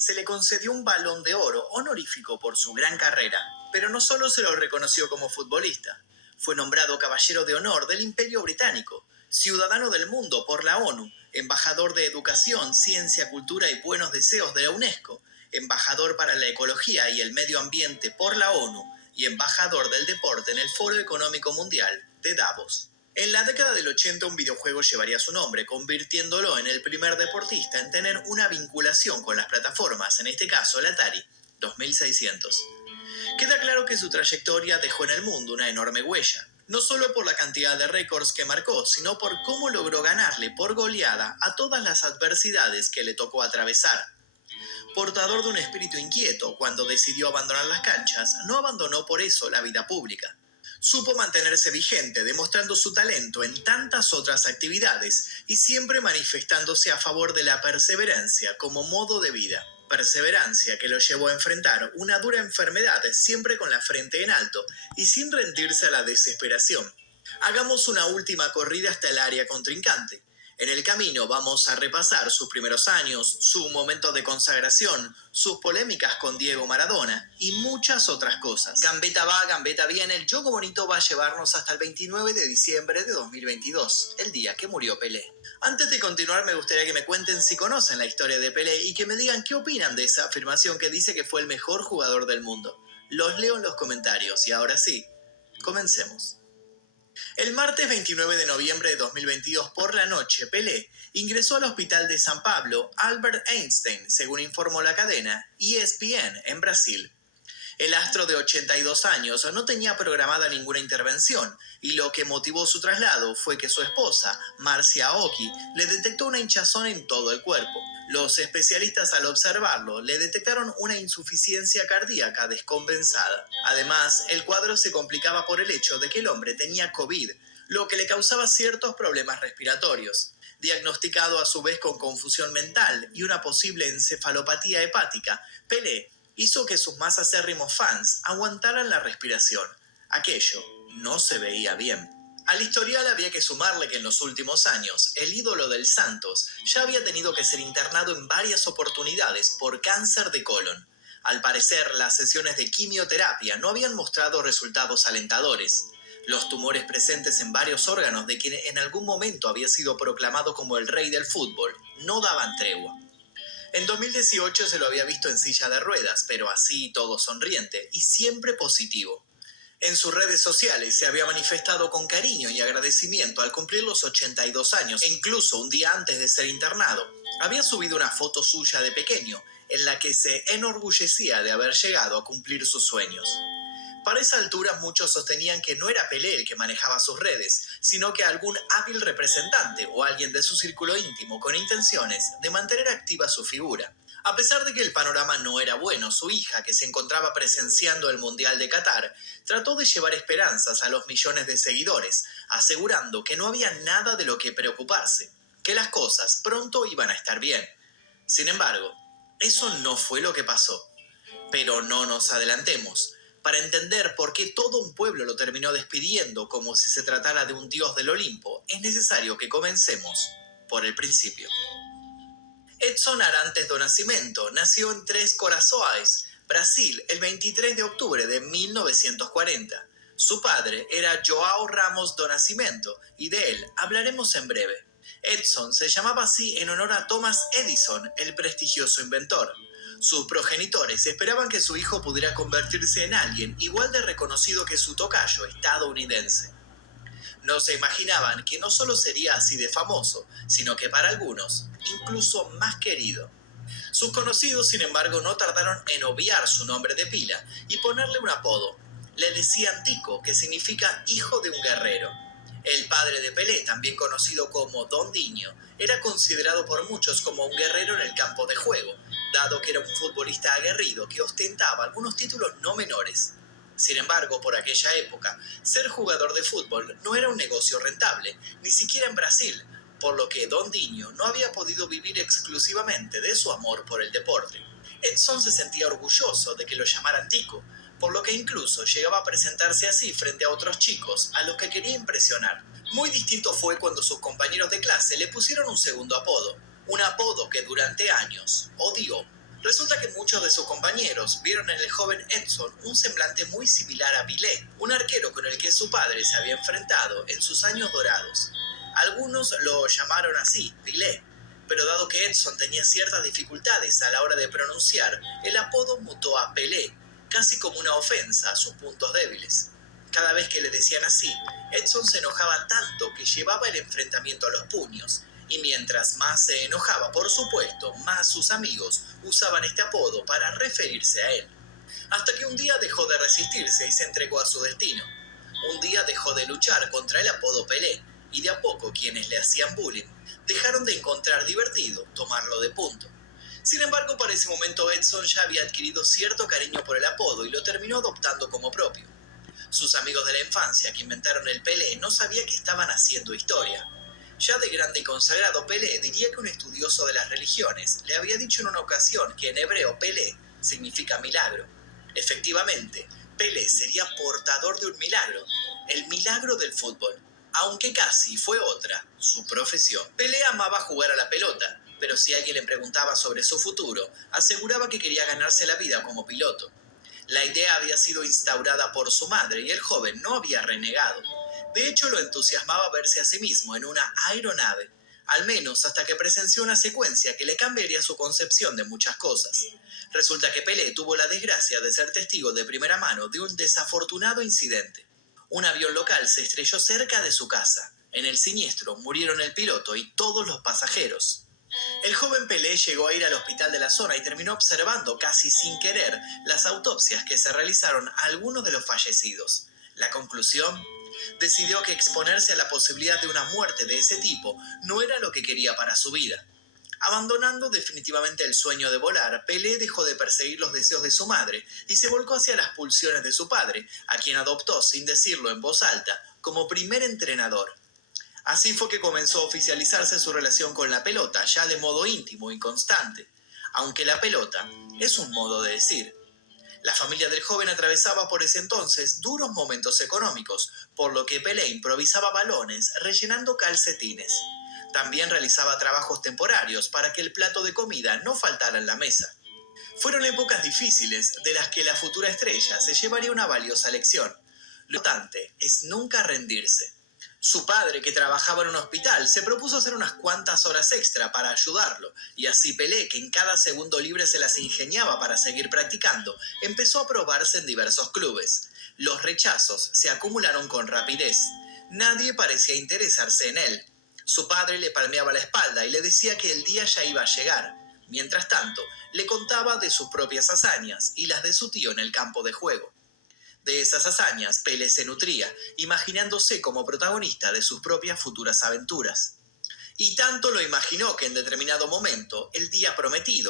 se le concedió un Balón de Oro honorífico por su gran carrera, pero no solo se lo reconoció como futbolista. Fue nombrado Caballero de Honor del Imperio Británico, Ciudadano del Mundo por la ONU, Embajador de Educación, Ciencia, Cultura y Buenos Deseos de la UNESCO, Embajador para la Ecología y el Medio Ambiente por la ONU y Embajador del Deporte en el Foro Económico Mundial de Davos. En la década del 80 un videojuego llevaría su nombre, convirtiéndolo en el primer deportista en tener una vinculación con las plataformas, en este caso el Atari 2600. Queda claro que su trayectoria dejó en el mundo una enorme huella, no solo por la cantidad de récords que marcó, sino por cómo logró ganarle por goleada a todas las adversidades que le tocó atravesar. Portador de un espíritu inquieto, cuando decidió abandonar las canchas, no abandonó por eso la vida pública. Supo mantenerse vigente, demostrando su talento en tantas otras actividades y siempre manifestándose a favor de la perseverancia como modo de vida. Perseverancia que lo llevó a enfrentar una dura enfermedad siempre con la frente en alto y sin rendirse a la desesperación. Hagamos una última corrida hasta el área contrincante. En el camino vamos a repasar sus primeros años, su momento de consagración, sus polémicas con Diego Maradona y muchas otras cosas. Gambeta va, gambeta viene, el Juego Bonito va a llevarnos hasta el 29 de diciembre de 2022, el día que murió Pelé. Antes de continuar me gustaría que me cuenten si conocen la historia de Pelé y que me digan qué opinan de esa afirmación que dice que fue el mejor jugador del mundo. Los leo en los comentarios y ahora sí, comencemos. El martes 29 de noviembre de 2022 por la noche, Pelé ingresó al hospital de San Pablo Albert Einstein, según informó la cadena ESPN en Brasil. El astro de 82 años no tenía programada ninguna intervención y lo que motivó su traslado fue que su esposa, Marcia Oki, le detectó una hinchazón en todo el cuerpo. Los especialistas al observarlo le detectaron una insuficiencia cardíaca descompensada. Además, el cuadro se complicaba por el hecho de que el hombre tenía COVID, lo que le causaba ciertos problemas respiratorios. Diagnosticado a su vez con confusión mental y una posible encefalopatía hepática, Pelé hizo que sus más acérrimos fans aguantaran la respiración. Aquello no se veía bien. Al historial había que sumarle que en los últimos años, el ídolo del Santos ya había tenido que ser internado en varias oportunidades por cáncer de colon. Al parecer, las sesiones de quimioterapia no habían mostrado resultados alentadores. Los tumores presentes en varios órganos de quien en algún momento había sido proclamado como el rey del fútbol no daban tregua. En 2018 se lo había visto en silla de ruedas, pero así todo sonriente y siempre positivo. En sus redes sociales se había manifestado con cariño y agradecimiento al cumplir los 82 años e incluso un día antes de ser internado, había subido una foto suya de pequeño en la que se enorgullecía de haber llegado a cumplir sus sueños. Para esa altura muchos sostenían que no era Pelé el que manejaba sus redes, sino que algún hábil representante o alguien de su círculo íntimo con intenciones de mantener activa su figura. A pesar de que el panorama no era bueno, su hija, que se encontraba presenciando el Mundial de Qatar, trató de llevar esperanzas a los millones de seguidores, asegurando que no había nada de lo que preocuparse, que las cosas pronto iban a estar bien. Sin embargo, eso no fue lo que pasó. Pero no nos adelantemos. Para entender por qué todo un pueblo lo terminó despidiendo como si se tratara de un dios del Olimpo, es necesario que comencemos por el principio. Edson Arantes do Nascimento nació en Três Corações, Brasil, el 23 de octubre de 1940. Su padre era João Ramos do Nascimento y de él hablaremos en breve. Edson se llamaba así en honor a Thomas Edison, el prestigioso inventor. Sus progenitores esperaban que su hijo pudiera convertirse en alguien igual de reconocido que su tocayo estadounidense. No se imaginaban que no solo sería así de famoso, sino que para algunos, incluso más querido. Sus conocidos, sin embargo, no tardaron en obviar su nombre de pila y ponerle un apodo. Le decían Tico, que significa hijo de un guerrero. El padre de Pelé, también conocido como Dondinho, era considerado por muchos como un guerrero en el campo de juego, dado que era un futbolista aguerrido que ostentaba algunos títulos no menores. Sin embargo, por aquella época, ser jugador de fútbol no era un negocio rentable, ni siquiera en Brasil, por lo que Dondinho no había podido vivir exclusivamente de su amor por el deporte. Edson se sentía orgulloso de que lo llamaran Tico, por lo que incluso llegaba a presentarse así frente a otros chicos a los que quería impresionar. Muy distinto fue cuando sus compañeros de clase le pusieron un segundo apodo, un apodo que durante años odió. Resulta que muchos de sus compañeros vieron en el joven Edson un semblante muy similar a Pelé, un arquero con el que su padre se había enfrentado en sus años dorados. Algunos lo llamaron así, Pelé, pero dado que Edson tenía ciertas dificultades a la hora de pronunciar, el apodo mutó a Pelé, casi como una ofensa a sus puntos débiles. Cada vez que le decían así, Edson se enojaba tanto que llevaba el enfrentamiento a los puños, y mientras más se enojaba, por supuesto, más sus amigos usaban este apodo para referirse a él. Hasta que un día dejó de resistirse y se entregó a su destino. Un día dejó de luchar contra el apodo Pelé, y de a poco quienes le hacían bullying dejaron de encontrar divertido tomarlo de punto. Sin embargo, para ese momento Edson ya había adquirido cierto cariño por el apodo y lo terminó adoptando como propio. Sus amigos de la infancia que inventaron el Pelé no sabían que estaban haciendo historia. Ya de grande y consagrado, Pelé diría que un estudioso de las religiones le había dicho en una ocasión que en hebreo Pelé significa milagro. Efectivamente, Pelé sería portador de un milagro, el milagro del fútbol, aunque casi fue otra, su profesión. Pelé amaba jugar a la pelota, pero si alguien le preguntaba sobre su futuro, aseguraba que quería ganarse la vida como piloto. La idea había sido instaurada por su madre y el joven no había renegado. De hecho, lo entusiasmaba verse a sí mismo en una aeronave, al menos hasta que presenció una secuencia que le cambiaría su concepción de muchas cosas. Resulta que Pelé tuvo la desgracia de ser testigo de primera mano de un desafortunado incidente. Un avión local se estrelló cerca de su casa. En el siniestro murieron el piloto y todos los pasajeros. El joven Pelé llegó a ir al hospital de la zona y terminó observando casi sin querer las autopsias que se realizaron a algunos de los fallecidos. La conclusión: decidió que exponerse a la posibilidad de una muerte de ese tipo no era lo que quería para su vida. Abandonando definitivamente el sueño de volar, Pelé dejó de perseguir los deseos de su madre y se volcó hacia las pulsiones de su padre, a quien adoptó sin decirlo en voz alta como primer entrenador. Así fue que comenzó a oficializarse su relación con la pelota, ya de modo íntimo y constante, aunque la pelota es un modo de decir. La familia del joven atravesaba por ese entonces duros momentos económicos, por lo que Pelé improvisaba balones rellenando calcetines. También realizaba trabajos temporarios para que el plato de comida no faltara en la mesa. Fueron épocas difíciles de las que la futura estrella se llevaría una valiosa lección. Lo importante es nunca rendirse. Su padre, que trabajaba en un hospital, se propuso hacer unas cuantas horas extra para ayudarlo, y así Pelé, que en cada segundo libre se las ingeniaba para seguir practicando, empezó a probarse en diversos clubes. Los rechazos se acumularon con rapidez. Nadie parecía interesarse en él. Su padre le palmeaba la espalda y le decía que el día ya iba a llegar. Mientras tanto, le contaba de sus propias hazañas y las de su tío en el campo de juego. De esas hazañas, Pelé se nutría, imaginándose como protagonista de sus propias futuras aventuras. Y tanto lo imaginó que en determinado momento, el día prometido,